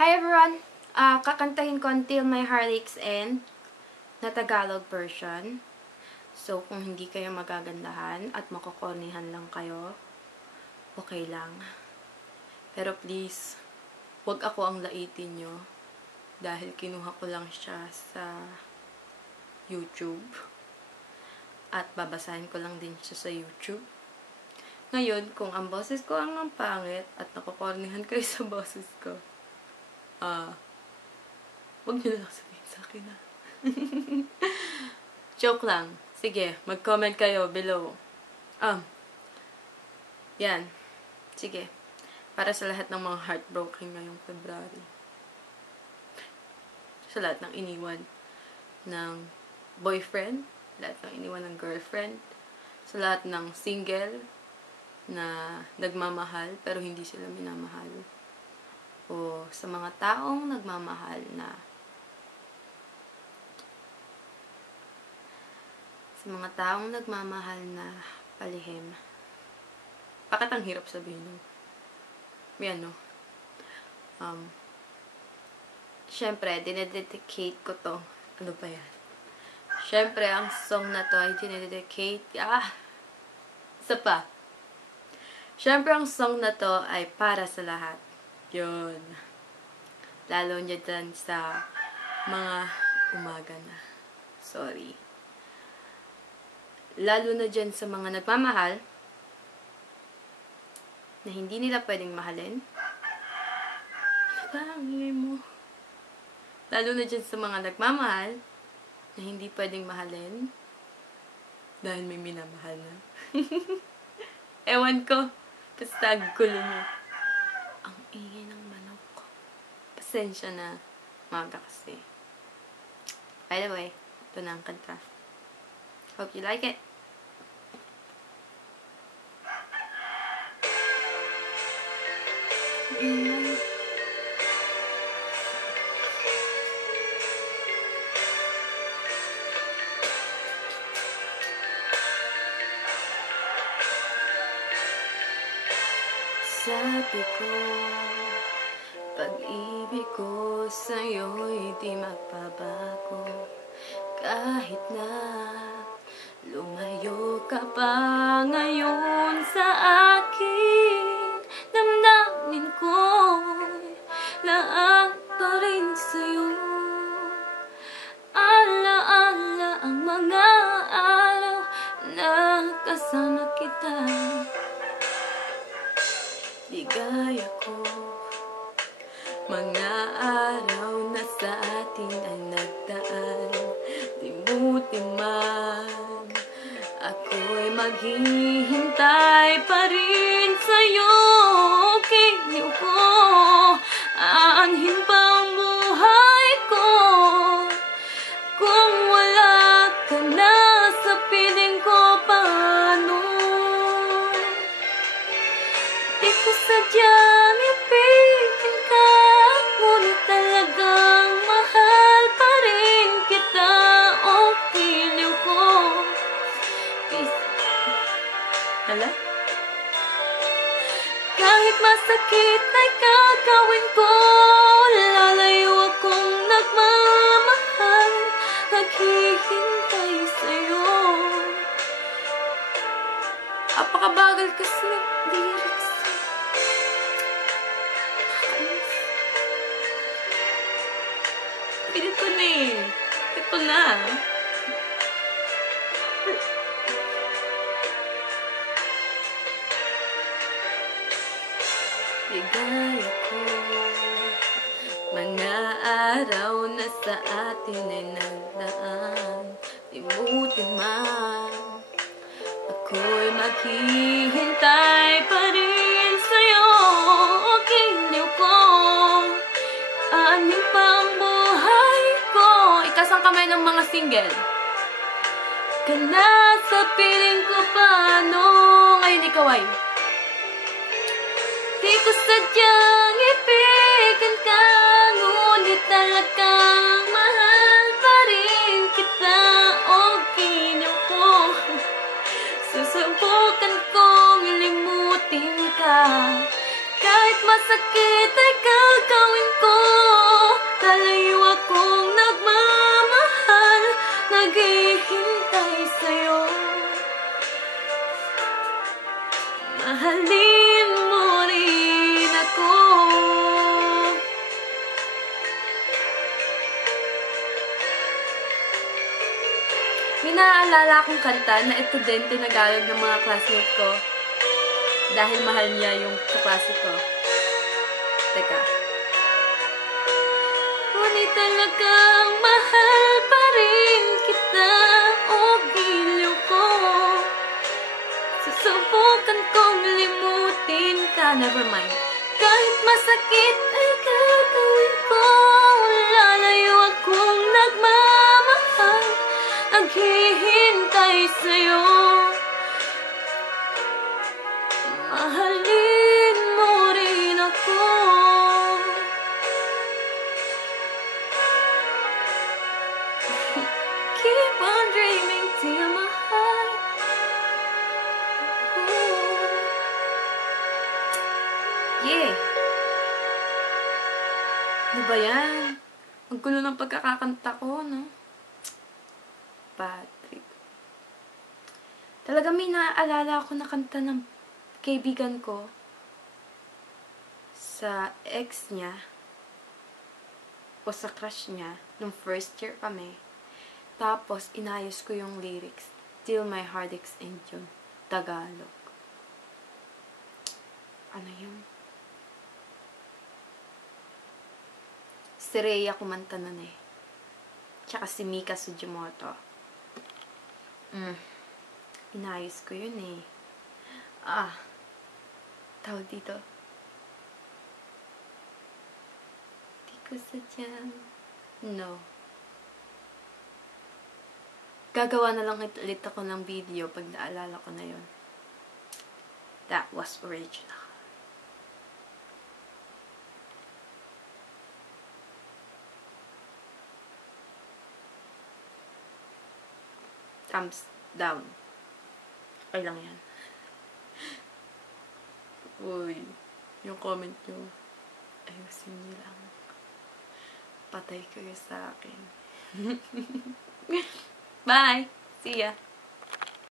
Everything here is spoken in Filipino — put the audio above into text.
Hi everyone! Ah, kakantahin ko Until My Heart Aches End na Tagalog version. So, kung hindi kayo magagandahan at makokornihan lang kayo, okay lang. Pero please, wag ako ang laitin nyo dahil kinuha ko lang siya sa YouTube. At babasahin ko lang din siya sa YouTube. Ngayon, kung ang boses ko ang ang pangit at nakokornihan kayo sa boses ko, ah, uh, huwag nyo lang sabihin sa akin na. Joke lang. Sige, mag-comment kayo below. Um, yan. Sige. Para sa lahat ng mga heartbroken ngayong February. Sa lahat ng iniwan ng boyfriend, lahat ng iniwan ng girlfriend, sa lahat ng single na nagmamahal pero hindi sila minamahal o sa mga taong nagmamahal na sa mga taong nagmamahal na palihim. Bakit ang hirap sabihin nun? May ano? Um, Siyempre, dinededicate ko to. Ano ba yan? Siyempre, ang song na to ay dinededicate. Ah! Isa pa. Siyempre, ang song na to ay para sa lahat. Yun. Lalo niya dyan sa mga umaga na. Sorry. Lalo na dyan sa mga nagmamahal na hindi nila pwedeng mahalin. Ano ba mo? Lalo na dyan sa mga nagmamahal na hindi pwedeng mahalin dahil may minamahal na. Ewan ko. Basta gulo mo ingay ng manok. Pasensya na. Maga kasi. By the way, ito na ang kanta. Hope you like it. Ingay. Sabi ko, pag-ibig ko sa'yo'y di magbabago. Kahit na lumayo ka pa ngayon sa akin Damdamin ko'y laang pa rin sa'yo. Ala-ala ang mga araw na kasama kita. Ligaya ko man Ako'y maghihintay pa rin sa'yo. Kiniw ko Aanhin pa Hala? Kahit masakit ay gagawin ko Lalayo akong nagmamahal Naghihintay sa'yo Apakabagal kasi ng lyrics Pilit ko na eh. Ito na. Mga araw na sa atin ay nagdaan Limutin man. Ako'y maghihintay pa rin sa'yo O giliw ko. Ano pa ang kamay ng mga single. Ka sa piling ko paano Ngayon ikaw ay Di ko sadyang ipigan ka Ngunit talagang mahal pa rin kita O giliw ko. Susubukan kong limutin ka. Kahit masakit ay gagawin May naaalala akong kanta na ito din tinagalog ng mga classmate ko. Dahil mahal niya yung kaklase ko. Teka. Ngunit talagang mahal pa rin kita, o giliw ko. Susubukan kong limutin ka, never mind. Kahit masakit sa'yo. Mahalin mo rin ako. Keep on dreaming till my heart Yeah. Ano ba yan? Ang gulo ng pagkakakanta ko, no? Patrick. Talaga may naaalala ako na kanta ng kaibigan ko sa ex niya o sa crush niya nung first year kami. Tapos, inayos ko yung lyrics. Till my heart aches and yun. Tagalog. Ano yun? Si Rhea kumanta nun eh. Tsaka si Mika Sujimoto. Mm. Inayos ko yun eh. Ah. Tawag dito. Di ko sadyang... No. Gagawa na lang ulit ako ng video pag naalala ko na yun. That was original. Thumbs down. Okay lang yan. Uy, yung comment nyo, ayusin nyo lang. Patay kayo sa akin. Bye! See ya!